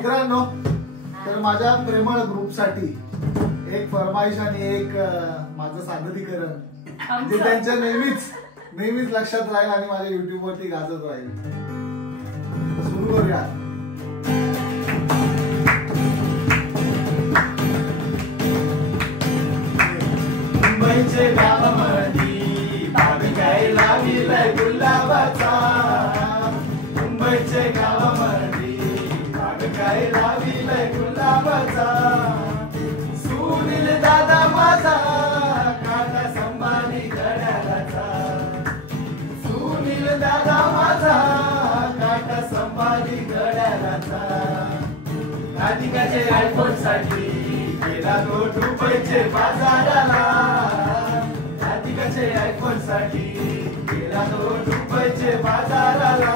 मित्रांनो, तर माझ्या प्रेमळ ग्रुप साठी एक फरमाईश आणि एक माझं सादरीकरण जे त्यांच्या नेहमीच लक्षात राहील आणि माझ्या युट्यूब वरती गाजत राहील. सुरू करूया. मुंबईचे गावामध्ये बाग काय लाविलाय गुलाबाचा. मुंबईचे गावामध्ये बाग काय लाविलाय गुलाबाचा. सुनील दादा माझा काटा संभाली घड्याळाचा. सुनील दादा माझा काटा संभाली घड्याळाचा. राधिकाचे आयफोन साठी गेला तो दुबईचे बाजाराला. राधिकाचे आयफोन साठी गेला तो दुबईचे बाजाराला.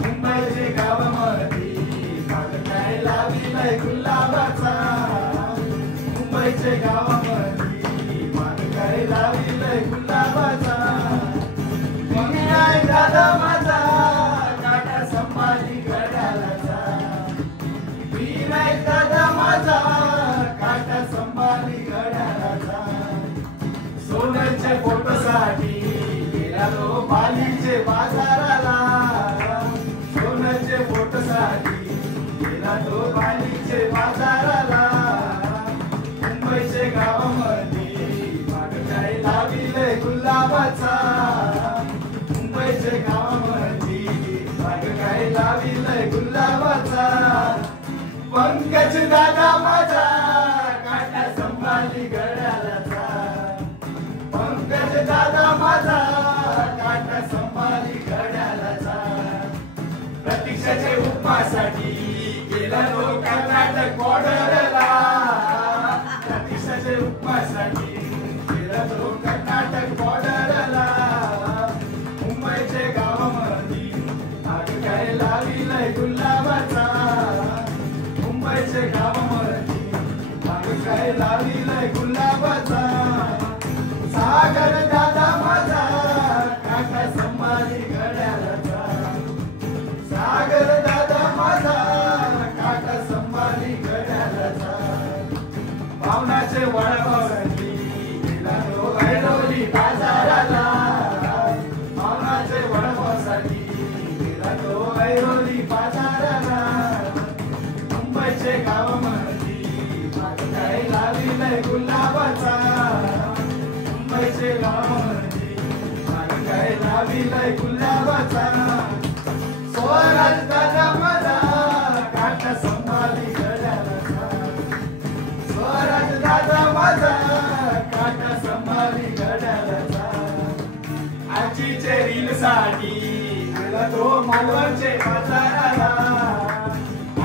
मुंबईचे गावामध्ये बाग काय लाविलाय गुलाबाचा. मुंबईचे गावामध्ये बाग काय लाविलाय गुलाबाचा. विनायक दादा माझा काटा संभाली घड्याळाचा. विनायक दादा माझा काटा संभाली घड्याळाचा. सोन्याचे फोटोसाठी गेला तो बालीचे बाजाराला. सोन्याचे फोटोसाठी गेला तो बालीचे बाजाराला. मुंबईचे गावामध्ये बाग काय लाविले गुलाबाचा. मुंबईचे गावामध्ये बाग काय लाविले गुलाबाचा. पंकज दादा माझा काटा संभाली घड्याळाचा. पंकज दादा माझा काटा संभाली घड्याळाचा. प्रतीक्षाचे उपमासाठी गेला तो कर्नाटक बॉर्डरला. प्रतीक्षाचे उपमासाठी गेला तो कर्नाटक बॉर्डरला. मुंबईचे गावामध्ये बाग काय लाविलाय गुलाबाचा. मुंबईचे गावामध्ये बाग काय लाविलाय गुलाबाचा. सागर दादा माझा काटा संभाली घड्याळाचा. सागर दादा माझा काटा संभाली घड्याळाचा. पावनाचे वडापावसाठी गेला तो ऐरोली बाजाराला. पावनाचे वडापावसाठी गेला तो ऐरोली बाजाराला. मुंबईचे गावामध्ये बाग काय लाविलाय गुलाबाचा. मुंबईचे गावामध्ये बाग काय लाविलाय गुलाबाचा. स्वराज दादा माझा काटा संभाली घड्याळाचा. स्वराज दादा माझा काटा संभाली घड्याळाचा. आजीचे रील साठी गेला तो मालवणचे बाजाराला.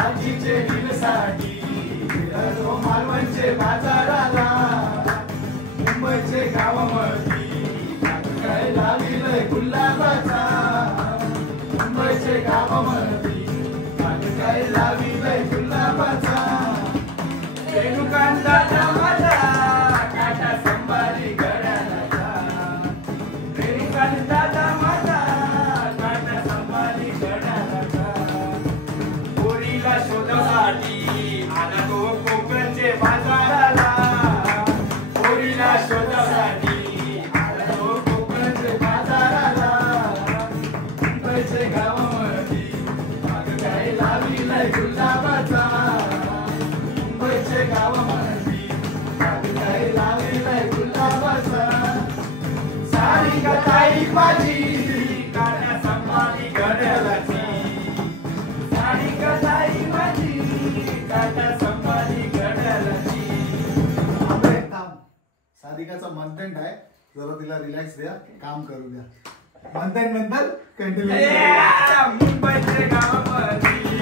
आजीचे रील साठी गेला तो मालवणचे बाजाराला. मुंबईचे गावामध्ये बाग काय लाविलाय गुलाबाचा. मुंबईचे गावामध्ये बाग काय लाविलाय गुलाबाचा. रेणुकांत दादा माझा काटा संभाली घड्याळाचा. रेणुकांत दादा माझा काटा संभाली घड्याळाचा. पोरीला शोधासाठी आला तो कोकणचे बाजाराला. पोरीला शोधासाठी आला तो कोकणचे बाजाराला. मुंबईचे गावामध्ये बाग काय लाविलाय गुलाबाचा. मुंबईचे गावामध्ये बाग काय लाविलाय गुलाबाचा. सारिका ताई माझी काटा संभाली घड्याळाची. सारिका ताई माझी काटा संभाली घड्याळाची. सारिकाचा मंथन आहे, जरा तिला रिलॅक्स द्या, काम करू द्या. मंथन नंतर कंटिन्यू. मुंबईचे गावामध्ये